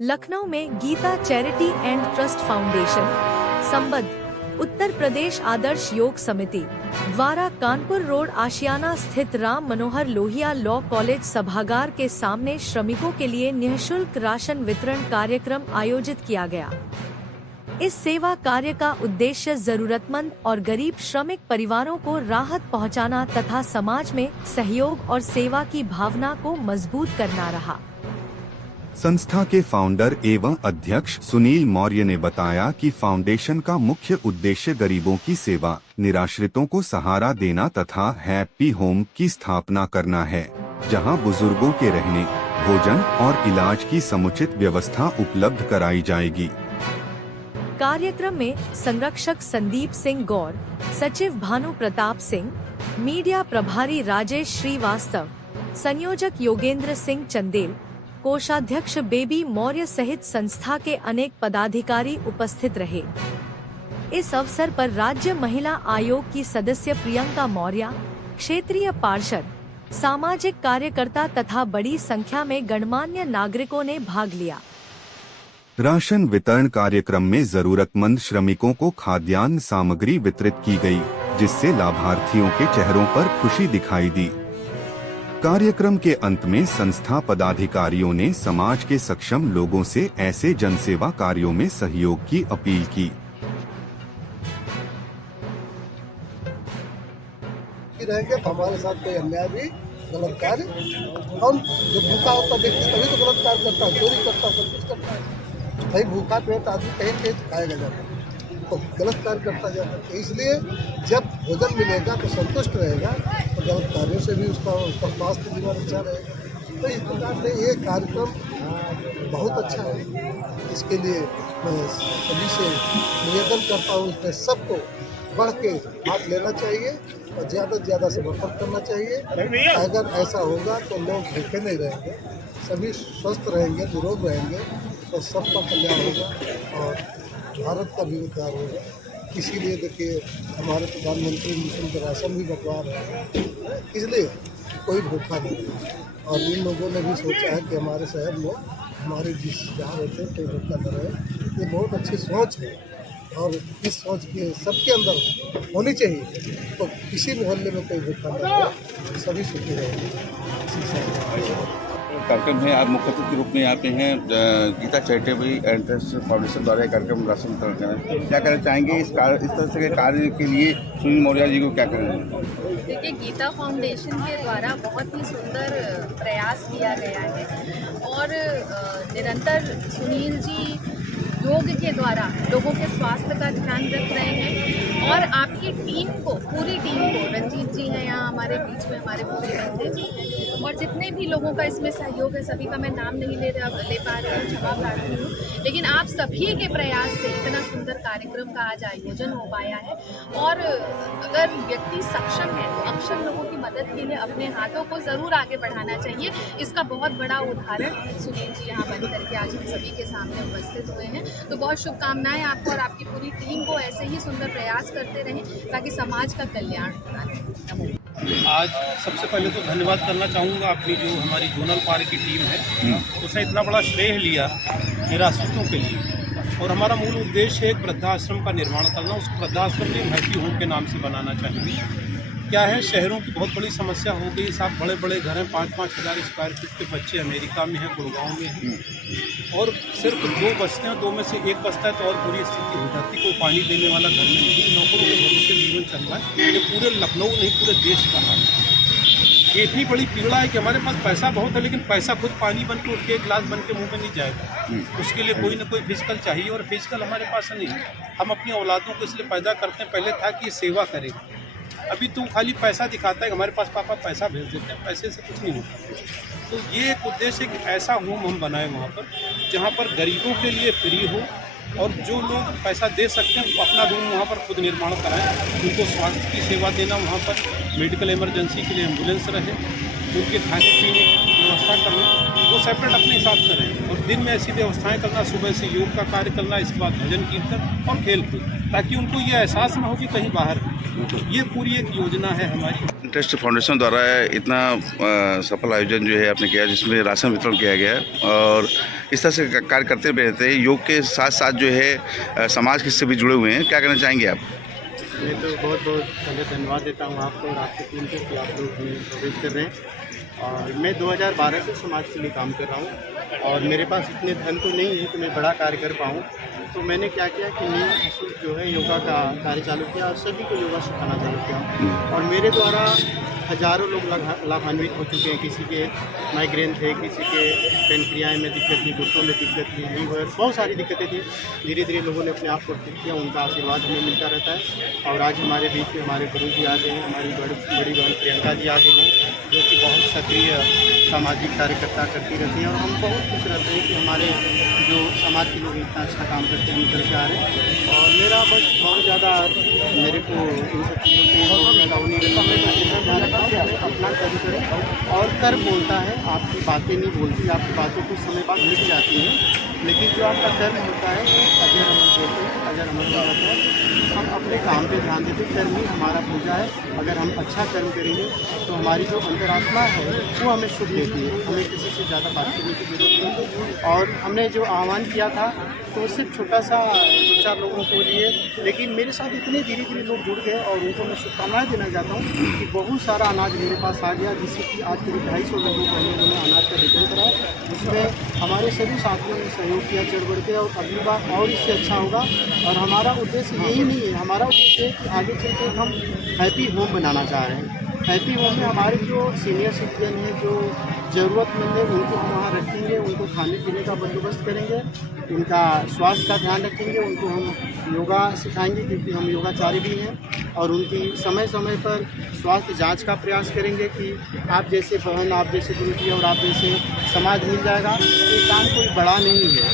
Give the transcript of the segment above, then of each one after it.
लखनऊ में Geeta charity and trust foundation संबद्ध उत्तर प्रदेश आदर्श योग समिति द्वारा कानपुर रोड आशियाना स्थित राम मनोहर लोहिया लॉ कॉलेज सभागार के सामने श्रमिकों के लिए निःशुल्क राशन वितरण कार्यक्रम आयोजित किया गया। इस सेवा कार्य का उद्देश्य जरूरतमंद और गरीब श्रमिक परिवारों को राहत पहुंचाना तथा समाज में सहयोग और सेवा की भावना को मजबूत करना रहा। संस्था के फाउंडर एवं अध्यक्ष सुनील मौर्य ने बताया कि फाउंडेशन का मुख्य उद्देश्य गरीबों की सेवा, निराश्रितों को सहारा देना तथा हैप्पी होम की स्थापना करना है, जहां बुजुर्गों के रहने, भोजन और इलाज की समुचित व्यवस्था उपलब्ध कराई जाएगी। कार्यक्रम में संरक्षक संदीप सिंह गौर, सचिव भानु प्रताप सिंह, मीडिया प्रभारी राजेश श्रीवास्तव, संयोजक योगेंद्र सिंह चंदेल, कोषाध्यक्ष बेबी मौर्य सहित संस्था के अनेक पदाधिकारी उपस्थित रहे। इस अवसर पर राज्य महिला आयोग की सदस्य प्रियंका मौर्य, क्षेत्रीय पार्षद, सामाजिक कार्यकर्ता तथा बड़ी संख्या में गणमान्य नागरिकों ने भाग लिया। राशन वितरण कार्यक्रम में जरूरतमंद श्रमिकों को खाद्यान्न सामग्री वितरित की गई, जिससे लाभार्थियों के चेहरों पर खुशी दिखाई दी। कार्यक्रम के अंत में संस्था पदाधिकारियों ने समाज के सक्षम लोगों से ऐसे जनसेवा कार्यों में सहयोग की अपील की। रहेंगे तो हमारे साथ कोई अन्याय भी, गलत कार्य, हम जब भूखा होता व्यक्ति तभी तो गलत कार्य करता है, चोरी करता है, सब कुछ करता है। भाई भूखा पेट आदमी कहीं कहीं खाएगा जाता है, तो गलत कार्य करता जाता है। तो इसलिए जब भोजन मिलेगा तो संतुष्ट रहेगा, तो गलत कार्यों से भी उसका स्वास्थ्य जीवन अच्छा रहेगा। तो इस प्रकार से ये कार्यक्रम बहुत अच्छा है। इसके लिए मैं सभी से निवेदन करता हूँ, इसमें सबको बढ़ के हाथ लेना चाहिए और ज़्यादा से ज़्यादा समर्थन करना चाहिए। अगर ऐसा होगा तो लोग भूखे नहीं रहेंगे, सभी स्वस्थ रहेंगे, निरोग रहेंगे, तो सबका कल्याण होगा और भारत का भी उद्धार होगा। इसीलिए देखिए हमारे प्रधानमंत्री निःशुल्क राशन भी बंटवा रहे हैं, इसलिए कोई भूखा नहीं है। और इन लोगों ने भी सोचा है कि हमारे शहर में हमारे जिस जहाँ रहते हैं कोई भूखा न रहे। ये बहुत अच्छी सोच है और इस सोच के सबके अंदर होनी चाहिए, तो किसी मोहल्ले में कोई भूखा न रहे, सभी सुखी रहेंगे। कार्यक्रम है, आप मुख्य अतिथि के रूप में यहाँ पे हैं। Geeta charitable and trust foundation द्वारा ये कार्यक्रम राशन वितरण कर रहे हैं। क्या कहना चाहेंगे इस तरह से के कार्य के लिए सुनील मौर्य जी को क्या करेंगे? देखिए, गीता फाउंडेशन के द्वारा बहुत ही सुंदर प्रयास किया गया है और निरंतर सुनील जी योग के द्वारा लोगों के स्वास्थ्य का ध्यान रख रहे हैं और आपकी टीम को, पूरी टीम को, रंजीत जी हैं यहाँ हमारे बीच में, हमारे पूरे बंदे जी, और जितने भी लोगों का इसमें सहयोग है, सभी का मैं नाम नहीं ले पा रही हूँ, क्षमा प्रार्थी हूँ, लेकिन आप सभी के प्रयास से इतना सुंदर कार्यक्रम का आज आयोजन हो पाया है। और अगर व्यक्ति सक्षम है तो अक्षम लोगों की मदद के लिए अपने हाथों को ज़रूर आगे बढ़ाना चाहिए। इसका बहुत बड़ा उदाहरण सुनील जी यहाँ बन करके आज हम सभी के सामने उपस्थित हुए हैं। तो बहुत शुभकामनाएं आपको और आपकी पूरी टीम को, ऐसे ही सुंदर प्रयास करते रहें ताकि समाज का कल्याण होता रहे। आज सबसे पहले तो धन्यवाद करना चाहूँगा अपनी जो हमारी जोनल पार्टी की टीम है, उसने इतना बड़ा श्रेय लिया निराश्रितों के लिए। और हमारा मूल उद्देश्य है एक वृद्धाश्रम का निर्माण करना। उस वृद्धाश्रम को हैप्पी होम के नाम से बनाना चाहिए। क्या है, शहरों की बहुत बड़ी समस्या हो गई साहब, बड़े बड़े घर हैं, 5-5 हज़ार स्क्वायर फीट के बच्चे अमेरिका में हैं, गुड़गांव में हैं, और सिर्फ 2 बचते हैं, 2 में से 1 बचता है तो और बुरी स्थिति हो जाती है। कोई पानी देने वाला घर में नहीं, नौकरों के घरों से जीवन चल रहा है। ये पूरे लखनऊ नहीं, पूरे देश का हाल है। इतनी बड़ी पीड़ा है कि हमारे पास पैसा बहुत है, लेकिन पैसा खुद पानी बन के उठ के गिलास बन के मुँह में नहीं जाएगा। उसके लिए कोई ना कोई फिजिकल चाहिए और फिजिकल हमारे पास नहीं है। हम अपनी औलादों को इसलिए पैदा करते हैं, पहले था कि सेवा करें। अभी तू खाली पैसा दिखाता है कि हमारे पास पापा पैसा भेज देते हैं, पैसे से कुछ नहीं होता। तो ये एक उद्देश्य है कि ऐसा होम हम बनाएं वहाँ पर, जहाँ पर गरीबों के लिए फ्री हो और जो लोग पैसा दे सकते हैं अपना रूम वहाँ पर खुद निर्माण कराएं। उनको स्वास्थ्य की सेवा देना, वहाँ पर मेडिकल इमरजेंसी के लिए एम्बुलेंस रहे, उनके खाने पीने की व्यवस्था करना, वो सेपरेट अपने हिसाब से रहें। और दिन में ऐसी व्यवस्थाएं करना, सुबह से योग का कार्य करना, इसके बाद भजन कीर्तन और खेल कूद, ताकि उनको ये एहसास न हो कि कहीं बाहर ये पूरी एक योजना है हमारी। इंटरेस्ट फाउंडेशन द्वारा इतना सफल आयोजन जो है आपने किया, जिसमें राशन वितरण किया गया है और इस तरह से कार्य करते रहते हैं। योग के साथ साथ जो है समाज के इससे भी जुड़े हुए हैं, क्या कहना चाहेंगे आप? मैं तो बहुत बहुत पहले धन्यवाद देता हूँ आपको और आपकी टीम को कि आप लोग हमें प्रोवाइड कर रहे हैं। और मैं 2012 से समाज के लिए काम कर रहा हूँ और मेरे पास इतने धन तो नहीं है कि मैं बड़ा कार्य कर पाऊँ। तो मैंने क्या किया कि निःशुल्क जो है योगा का कार्य चालू किया और सभी को योगा सिखाना चालू किया और मेरे द्वारा हज़ारों लोग लाभान्वित हो चुके हैं। किसी के माइग्रेन थे, किसी के पेनक्रियाएँ में दिक्कत थी, घुटनों में दिक्कत थी, लीवर, बहुत सारी दिक्कतें थी। धीरे धीरे लोगों ने अपने आप को ठीक किया, उनका आशीर्वाद हमें मिलता रहता है। और आज हमारे बीच में हमारे गुरु जी आ गए हैं, हमारी बड़ी बहन प्रियंका जी आ गई हैं, जो कि बहुत सक्रिय सामाजिक कार्यकर्ता करती रहती हैं और हम बहुत खुश रहते हैं कि हमारे जो समाज के लोग इतना अच्छा काम करते हैं, निकल के आ रहे हैं। और मेरा बस बहुत ज़्यादा मेरे को इन सब चीज़ों पर ज़्यादा नहीं रहता। मैं तो इतना ध्यान रखता हूँ कि हमें अपना कर्म करें और कर्म बोलता है, आपकी बातें नहीं बोलती, आपकी बातें कुछ समय बाद मिट जाती हैं, लेकिन जो आपका कर्म होता है वो अजर अमर बोलते हैं, अजर अमर हो जाता है। हम अपने काम पे ध्यान देते, कर्म ही हमारा पूजा है। अगर हम अच्छा कर्म करेंगे तो हमारी जो अंतरात्मा है वो हमें शुभ देती है, हमें किसी से ज़्यादा बात करने की जरूरत नहीं। और हमने जो आह्वान किया था तो सिर्फ छोटा सा 2-4 लोगों को लिए, लेकिन मेरे साथ इतने धीरे धीरे लोग जुड़ गए और उनको मैं शुभकामनाएं देना चाहता हूँ कि बहुत सारा अनाज मेरे पास आ गया, जिससे कि आज करीब 250 लोगों को हमने अनाज का वितरण कराया। उसमें हमारे सभी साथियों ने सहयोग किया चढ़ बढ़ के और अगली बार और इससे अच्छा होगा। और हमारा उद्देश्य यही नहीं है, हमारा उद्देश्य है कि आगे चल के हम हैप्पी होम बनाना चाह रहे हैं। हैप्पी होम में हमारे जो सीनियर सिटीजन हैं, जो ज़रूरतमंद है, उनको हम वहाँ रखेंगे, उनको खाने पीने का बंदोबस्त करेंगे, उनका स्वास्थ्य का ध्यान रखेंगे, उनको हम योगा सिखाएंगे क्योंकि हम योगाचार्य भी हैं और उनकी समय समय पर स्वास्थ्य जांच का प्रयास करेंगे कि आप जैसे बहन, आप जैसे गुरु जी और आप जैसे समाज मिल जाएगा। ये काम कोई बड़ा नहीं है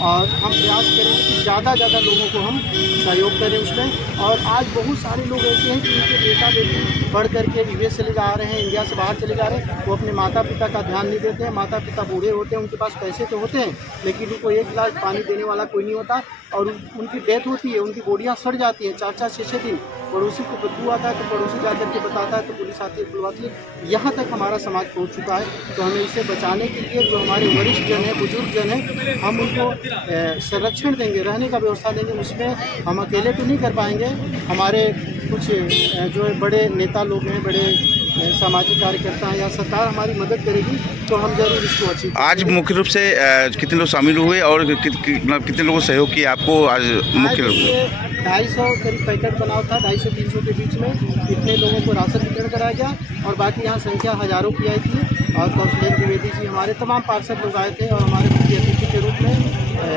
और हम प्रयास करेंगे कि ज़्यादा लोगों को हम सहयोग करें उसमें। और आज बहुत सारे लोग ऐसे हैं कि उनके बेटा बेटी पढ़ करके यूएस चले जा रहे हैं, इंडिया से बाहर चले जा रहे हैं, वो अपने माता पिता का ध्यान नहीं देते हैं। माता पिता बूढ़े होते हैं, उनके पास पैसे तो होते हैं लेकिन उनको एक गिलास पानी देने वाला कोई नहीं होता और उनकी डेथ होती है, उनकी बॉडियाँ सड़ जाती हैं 4-4, 6-6 दिन। पड़ोसी को बदबू आता है तो पड़ोसी जा करके बताता है तो पुलिस आती है, बुलवाती है। यहाँ तक हमारा समाज पहुँच चुका है। तो हमें इसे बचाने के लिए जो हमारे वरिष्ठ जन हैं, बुजुर्ग जन हैं, हम उनको संरक्षण देंगे, रहने का व्यवस्था देंगे। उसमें हम अकेले तो नहीं कर पाएंगे, हमारे कुछ जो है बड़े नेता लोग हैं, बड़े सामाजिक कार्यकर्ता हैं या सरकार हमारी मदद करेगी तो हम जरूर इसको अचीव। आज मुख्य रूप से कितने लोग शामिल हुए और कितने लोगों सहयोग किया आपको? आज मुख्य रूप से 250 करीब पैकेट बनाया था, 250-300 के बीच में इतने लोगों को राशन वितरण कराया गया और बाकी यहाँ संख्या हज़ारों की आई थी। और कौशलेंद्र द्विवेदी जी, हमारे तमाम पार्षद लोग आए थे और हमारे मुख्य अतिथि के रूप में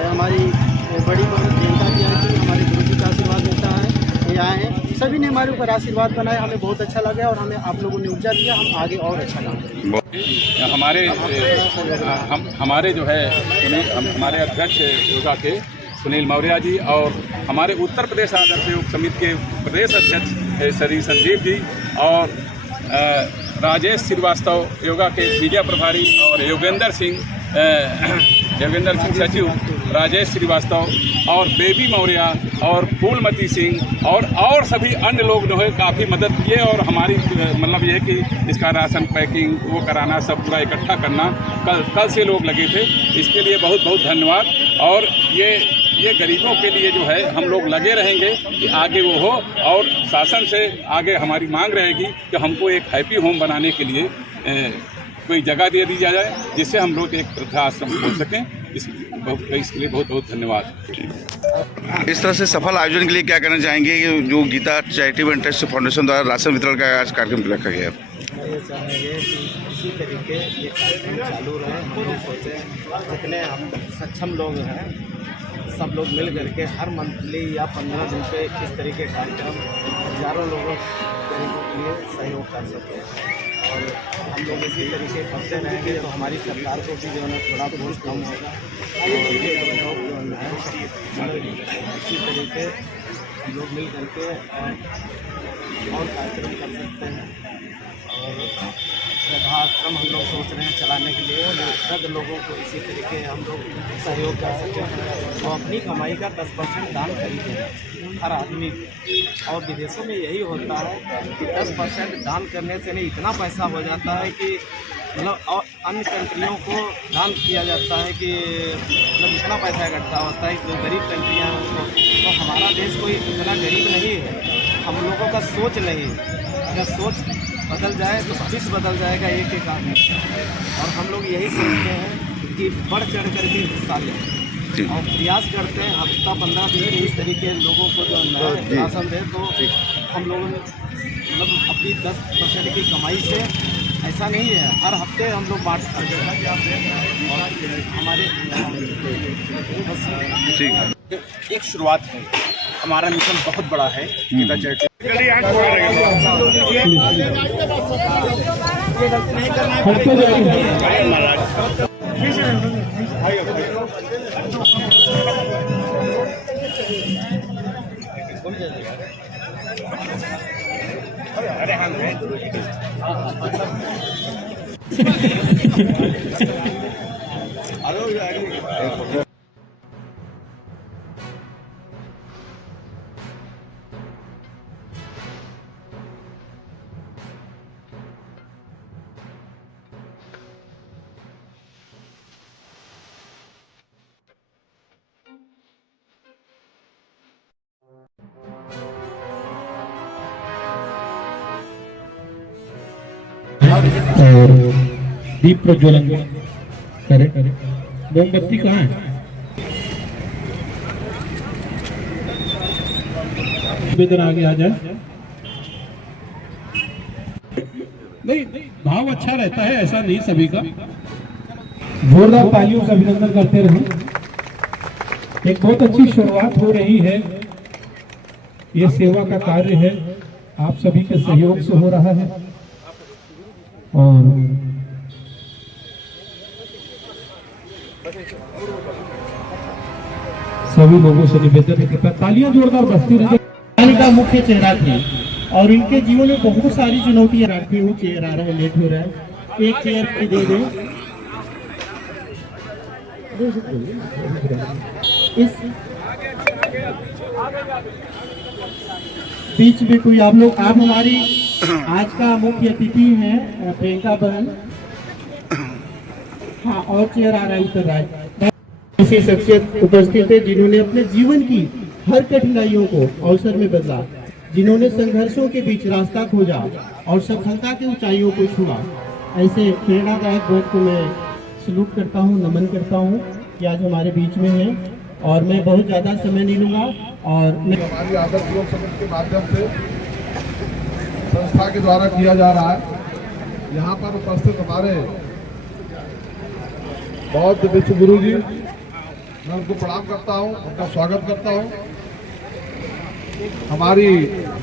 हमारी बड़ी बहन प्रियंका जी आई थी। हमारे गुरु जी का आशीर्वाद मिलता है, ये आए हैं, सभी ने हमारे ऊपर आशीर्वाद बनाया, हमें बहुत अच्छा लगा और हमें आप लोगों ने ऊर्जा दिया, हम आगे और अच्छा काम करेंगे। हमारे जो है हमारे अध्यक्ष योगा के सुनील मौर्य जी और हमारे उत्तर प्रदेश आदर्श योग समिति के प्रदेश अध्यक्ष श्री संदीप जी और राजेश श्रीवास्तव योगा के मीडिया प्रभारी और योगेंद्र सिंह सचिव राजेश श्रीवास्तव और बेबी मौर्य और फूलमती सिंह और सभी अन्य लोग जो है काफ़ी मदद किए और हमारी मतलब ये है कि इसका राशन पैकिंग वो कराना, सब पूरा इकट्ठा करना कल से लोग लगे थे। इसके लिए बहुत बहुत धन्यवाद। और ये गरीबों के लिए जो है हम लोग लगे रहेंगे कि आगे वो हो और शासन से आगे हमारी मांग रहेगी कि हमको एक हैप्पी होम बनाने के लिए कोई जगह दे दी जाए जिससे हम लोग एक वृद्धाश्रम खोल सकें। इसके लिए बहुत बहुत धन्यवाद। इस तरह से सफल आयोजन के लिए क्या कहना चाहेंगे? जो गीता चैरिटेबल इंटरेस्ट फाउंडेशन द्वारा राशन वितरण का आज कार्यक्रम रखा गया है। ये चाहेंगे कि इसी तरीके ये कार्यक्रम चालू रहे। हम लोग सोचें जितने हम सक्षम लोग हैं सब लोग मिल करके हर मंथली या 15 दिन पे इस तरीके कार्यक्रम हज़ारों लोगों के लिए सहयोग कर सकते हैं। और हम लोग इसी तरीके करते रहेंगे तो हमारी सरकार को भी जो है थोड़ा बोझ कम होगा। लोग जो है इसी तरीके हम लोग मिल करके और कार्यक्रम कर सकते हैं। और वृद्धाश्रम हम लोग सोच रहे हैं चलाने के लिए, वृद्ध लोगों को इसी तरीके हम लोग सहयोग कर सकें और अपनी कमाई का 10% दान खरीदें हर आदमी। और विदेशों में यही होता है कि 10% दान करने से नहीं इतना पैसा हो जाता है कि मतलब और अन्य कंट्रियों को दान किया जाता है कि मतलब इतना पैसा इकट्ठा होता है जो गरीब कंट्रियाँ हैं उनको। तो हमारा देश कोई इतना गरीब नहीं है, हम लोगों का सोच नहीं है। अगर सोच बदल जाए तो भविष्य बदल जाएगा एक एक आदमी। और हम लोग यही सोचते हैं कि बढ़ चढ़ कर के हिस्सा लें और प्रयास करते हैं हफ्ता 15 दिन इस तरीके लोगों को जो नया राशन दे। तो हम लोगों ने मतलब अपनी 10% की कमाई से ऐसा नहीं है, हर हफ्ते हम लोग बांट करते हैं और हमारे बस एक शुरुआत है। हमारा मिशन बहुत बड़ा है। और दीप प्रज्वलन करें। मोमबत्ती कहाँ है? निवेदन आगे आ जाए। नहीं, भाव अच्छा रहता है, ऐसा नहीं सभी का। जोरदार तालियों से अभिनंदन करते रहे। एक बहुत अच्छी शुरुआत हो रही है, ये सेवा का कार्य है, आप सभी के सहयोग से हो रहा है। और सभी लोगों से निवेदन है कृपया तालियां जोरदार बजती रहे। का मुख्य चेहरा थी और इनके जीवन में बहुत सारी चुनौतियां रखती हुई। चेयर आ रहा है, लेट हो रहा है, एक चेयर पे दे दे। इस बीच में कोई आप लोग, आप हमारी आज का मुख्य अतिथि हैं प्रियंका बहन। हाँ, और चेयर आ रहा है उत्तर राज। ऐसी शख्सियत उपस्थित है जिन्होंने अपने जीवन की हर कठिनाइयों को अवसर में बदला, जिन्होंने संघर्षों के बीच रास्ता खोजा और सफलता की ऊंचाइयों को छुआ। ऐसे प्रेरणादायक वर्ग को मैं सलूट करता हूँ, नमन करता हूँ कि आज हमारे बीच में है। और मैं बहुत ज़्यादा समय नहीं लूँगा और हमारी आदर्श योग समिति के माध्यम से संस्था के द्वारा किया जा रहा है। यहाँ पर उपस्थित हमारे बौद्ध विश्व गुरु जी, मैं उनको प्रणाम करता हूँ, उनका स्वागत करता हूँ। हमारी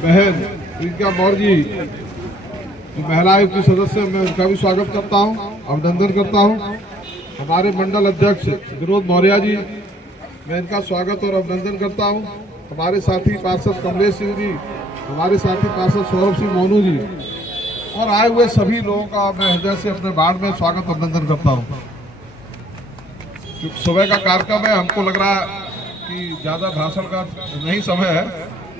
बहन प्रियंका मौर्य जी जो महिला आयोग की सदस्य, मैं उनका भी स्वागत करता हूँ, अभिनंदन करता हूँ। हमारे मंडल अध्यक्ष विनोद मौर्य जी, मैं इनका स्वागत और अभिनंदन करता हूँ। हमारे साथी पार्षद कमलेश सिंह जी, हमारे साथी पार्षद सौरभ सिंह मोनू जी और आए हुए सभी लोगों का मैं हृदय से अपने वार्ड में स्वागत अभिनंदन करता हूँ। सुबह का कार्यक्रम है, हमको लग रहा है कि ज़्यादा भाषण का नहीं समय है,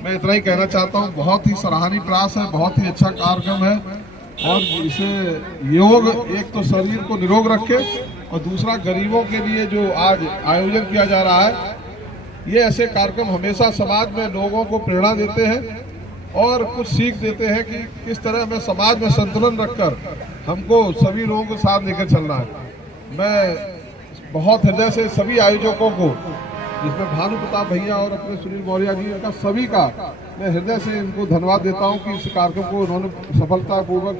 मैं इतना ही कहना चाहता हूँ। बहुत ही सराहनीय प्रयास है, बहुत ही अच्छा कार्यक्रम है और इसे योग एक तो शरीर को निरोग रखे और दूसरा गरीबों के लिए जो आज आयोजन किया जा रहा है, ये ऐसे कार्यक्रम हमेशा समाज में लोगों को प्रेरणा देते हैं और कुछ सीख देते हैं कि किस तरह हमें समाज में संतुलन रखकर हमको सभी लोगों को साथ लेकर चलना है। मैं बहुत हृदय से सभी आयोजकों को, जिसमें भानु प्रताप भैया और अपने सुनील मौर्य जी, इनका सभी का मैं हृदय से इनको धन्यवाद देता हूं कि इस कार्यक्रम को उन्होंने सफलतापूर्वक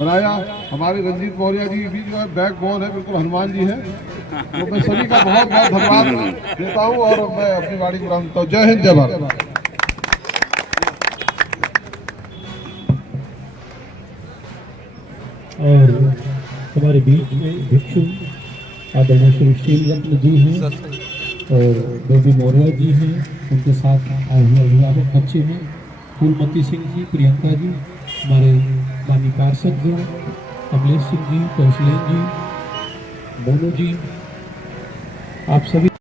बनाया। हमारे रंजीत मौर्य जी भी जो है बैकबोन है, बिल्कुल हनुमान जी हैं, तो मैं सभी का बहुत बहुत धन्यवाद देता हूँ और मैं अपनी वाणी को विराम देता हूँ। जय हिंद, जय भारत। और हमारे बीच में भिक्षु आदरणीय श्री शील रत्न जी हैं और बेबी मौर्य जी हैं, उनके साथ आए हुए अभिभावक बच्चे हैं फूलमती सिंह जी, प्रियंका जी, हमारे माननीय पार्षद जी, कमलेश सिंह जी, कौशलेन जी, मोनू जी, आप सभी